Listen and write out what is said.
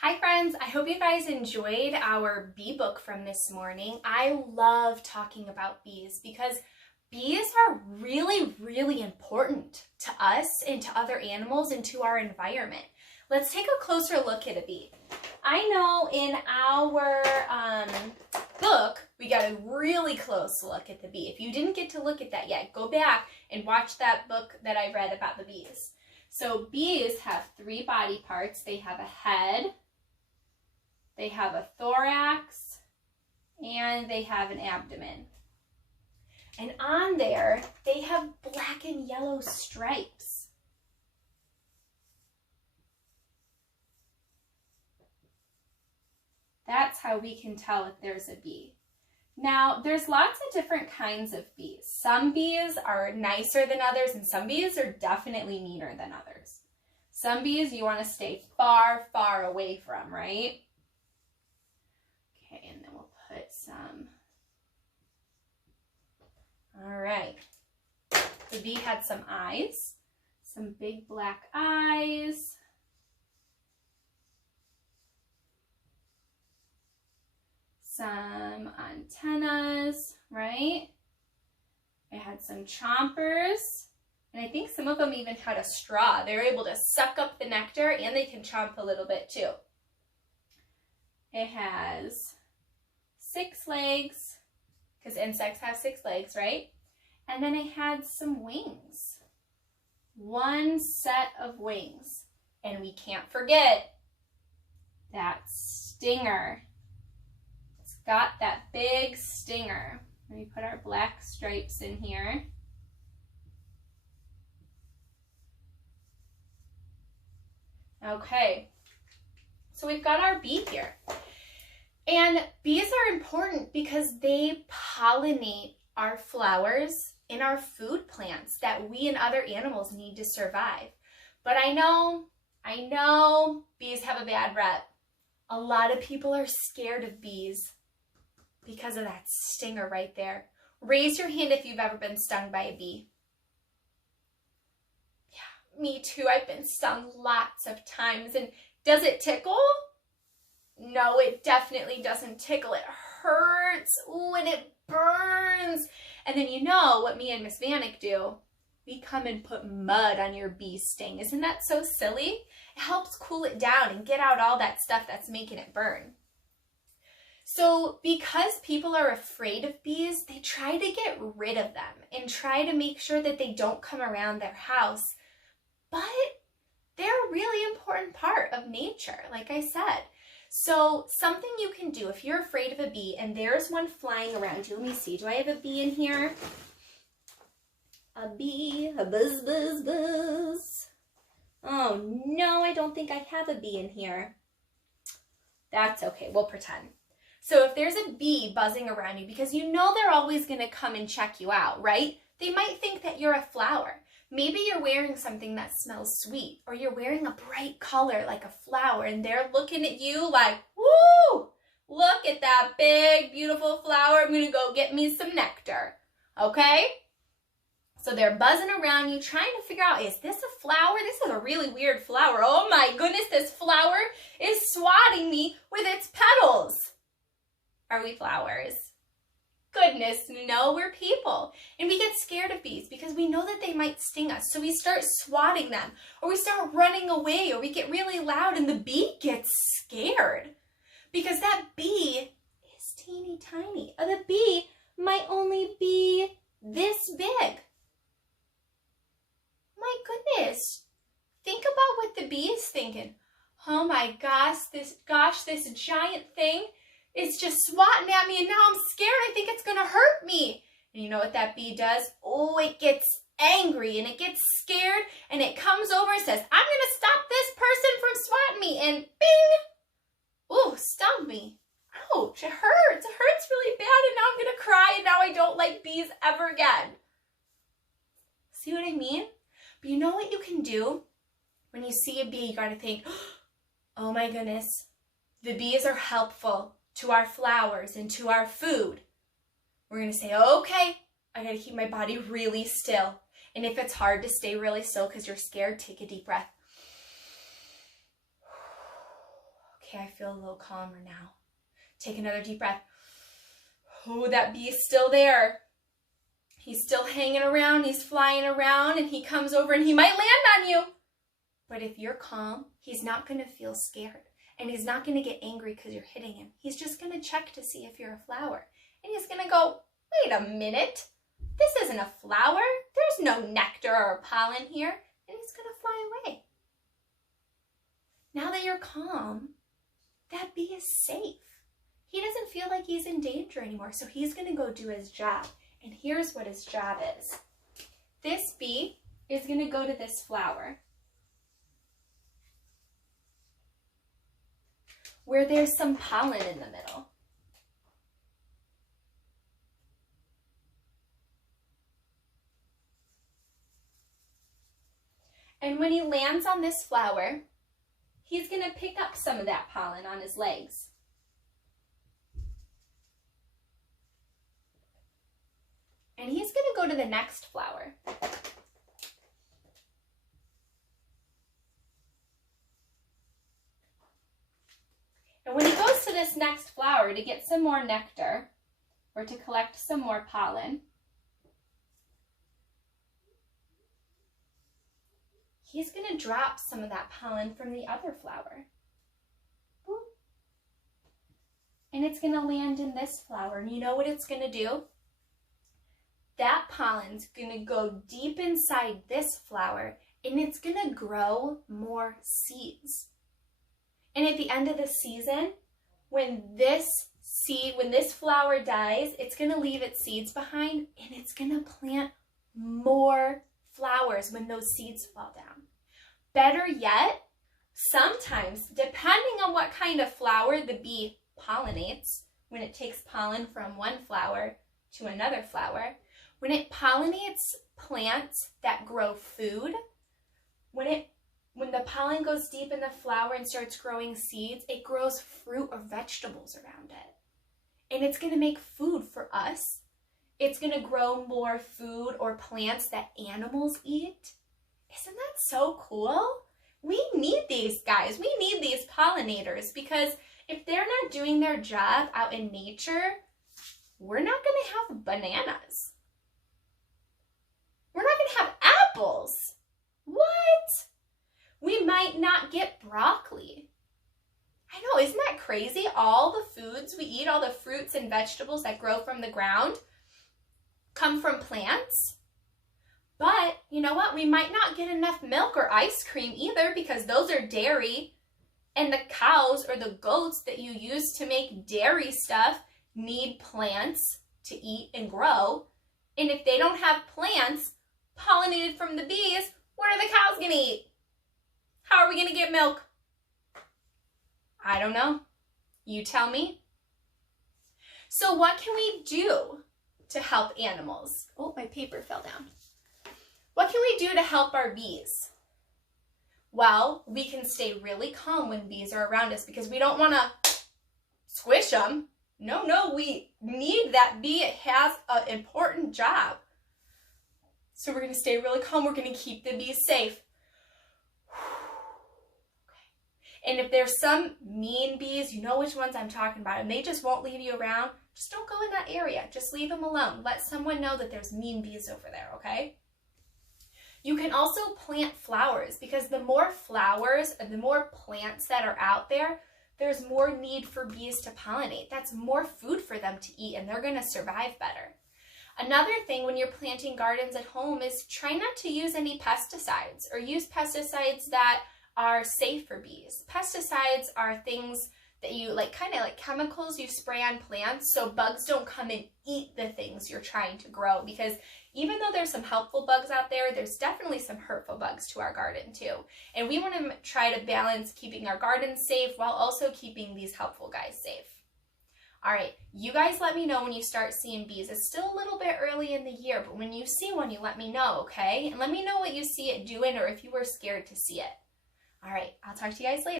Hi friends, I hope you guys enjoyed our bee book from this morning. I love talking about bees because bees are really important to us and to other animals and to our environment. Let's take a closer look at a bee. I know in our book, we got a really close look at the bee. If you didn't get to look at that yet, go back and watch that book that I read about the bees. So bees have three body parts. They have a head, they have a thorax, and they have an abdomen. And on there, they have black and yellow stripes. That's how we can tell if there's a bee. Now, there's lots of different kinds of bees. Some bees are nicer than others, and some bees are definitely meaner than others. Some bees you want to stay far away from, right? Okay, and then we'll put some. All right. The bee had some eyes, some big black eyes. Some antennas, right? It had some chompers, and I think some of them even had a straw. They're able to suck up the nectar, and they can chomp a little bit too. It has 6 legs, because insects have 6 legs, right? And then it had some wings. 1 set of wings. And we can't forget that stinger. It's got that big stinger. Let me put our black stripes in here. Okay, so we've got our bee here. And bees are important because they pollinate our flowers and our food plants that we and other animals need to survive. But I know bees have a bad rep. A lot of people are scared of bees because of that stinger right there. Raise your hand if you've ever been stung by a bee. Yeah, me too. I've been stung lots of times. And does it tickle? No, it definitely doesn't tickle. It hurts. Ooh, and it burns. And then you know what me and Miss Vanek do? We come and put mud on your bee sting. Isn't that so silly? It helps cool it down and get out all that stuff that's making it burn. So because people are afraid of bees, they try to get rid of them and try to make sure that they don't come around their house. But they're a really important part of nature, like I said. So something you can do if you're afraid of a bee and there's one flying around you. Let me see. Do I have a bee in here? A bee, a buzz, buzz, buzz. Oh no, I don't think I have a bee in here. That's okay. We'll pretend. So if there's a bee buzzing around you, because you know they're always going to come and check you out, right? They might think that you're a flower. Maybe you're wearing something that smells sweet, or you're wearing a bright color like a flower, and they're looking at you like, woo, look at that big, beautiful flower. I'm going to go get me some nectar, okay? So they're buzzing around you, trying to figure out, is this a flower? This is a really weird flower. Oh my goodness, this flower is swatting me with its petals. Are we flowers? Goodness, no, we're people. And we get scared of bees because we know that they might sting us. So we start swatting them, or we start running away, or we get really loud and the bee gets scared because that bee is teeny tiny. Or the bee might only be this big. My goodness, think about what the bee is thinking. Oh my gosh, this giant thing is just swatting at me, and now I'm scared. I think it's gonna hurt me. And you know what that bee does? Oh, it gets angry and it gets scared and it comes over and says, I'm gonna stop this person from swatting me, and bing! Ooh, stung me. Ouch, it hurts. It hurts really bad, and now I'm gonna cry, and now I don't like bees ever again. See what I mean? But you know what you can do? When you see a bee, you gotta think, oh my goodness, the bees are helpful to our flowers and to our food. We're going to say, okay, I got to keep my body really still. And if it's hard to stay really still because you're scared, take a deep breath. Okay, I feel a little calmer now. Take another deep breath. Oh, that bee's still there. He's still hanging around, he's flying around, and he comes over and he might land on you. But if you're calm, he's not going to feel scared. And he's not going to get angry because you're hitting him. He's just going to check to see if you're a flower. And he's going to go, wait a minute. This isn't a flower. There's no nectar or pollen here. And he's going to fly away. Now that you're calm, that bee is safe. He doesn't feel like he's in danger anymore. So he's going to go do his job. And here's what his job is. This bee is going to go to this flower where there's some pollen in the middle. And when he lands on this flower, he's going to pick up some of that pollen on his legs. And he's going to go to the next flower. And when he goes to this next flower to get some more nectar or to collect some more pollen, he's going to drop some of that pollen from the other flower. Boop. And it's going to land in this flower. And you know what it's going to do? That pollen's going to go deep inside this flower and it's going to grow more seeds. And at the end of the season, when this flower dies, it's going to leave its seeds behind and it's going to plant more flowers when those seeds fall down. Better yet, sometimes, depending on what kind of flower the bee pollinates, when it takes pollen from one flower to another flower, when it pollinates plants that grow food, when the pollen goes deep in the flower and starts growing seeds, it grows fruit or vegetables around it. And it's going to make food for us. It's going to grow more food or plants that animals eat. Isn't that so cool? We need these guys. We need these pollinators because if they're not doing their job out in nature, we're not going to have bananas. We're not going to have apples. What? We might not get broccoli. I know, isn't that crazy? All the foods we eat, all the fruits and vegetables that grow from the ground come from plants. But you know what? We might not get enough milk or ice cream either because those are dairy. And the cows or the goats that you use to make dairy stuff need plants to eat and grow. And if they don't have plants pollinated from the bees, what are the cows going to eat? How are we going to get milk? I don't know. You tell me. So what can we do to help animals? Oh, my paper fell down. What can we do to help our bees? Well, we can stay really calm when bees are around us because we don't want to squish them. No, we need that bee. It has an important job. So we're going to stay really calm. We're going to keep the bees safe. And if there's some mean bees, you know which ones I'm talking about, and they just won't leave you around, just don't go in that area. Just leave them alone. Let someone know that there's mean bees over there, okay? You can also plant flowers because the more flowers and the more plants that are out there, there's more need for bees to pollinate. That's more food for them to eat and they're going to survive better. Another thing when you're planting gardens at home is try not to use any pesticides or use pesticides that are safe for bees. Pesticides are things that you kind of like chemicals you spray on plants so bugs don't come and eat the things you're trying to grow, because even though there's some helpful bugs out there, there's definitely some hurtful bugs to our garden too. And we want to try to balance keeping our garden safe while also keeping these helpful guys safe. All right, you guys let me know when you start seeing bees. It's still a little bit early in the year, but when you see one, you let me know, okay? And let me know what you see it doing or if you were scared to see it. All right, I'll talk to you guys later.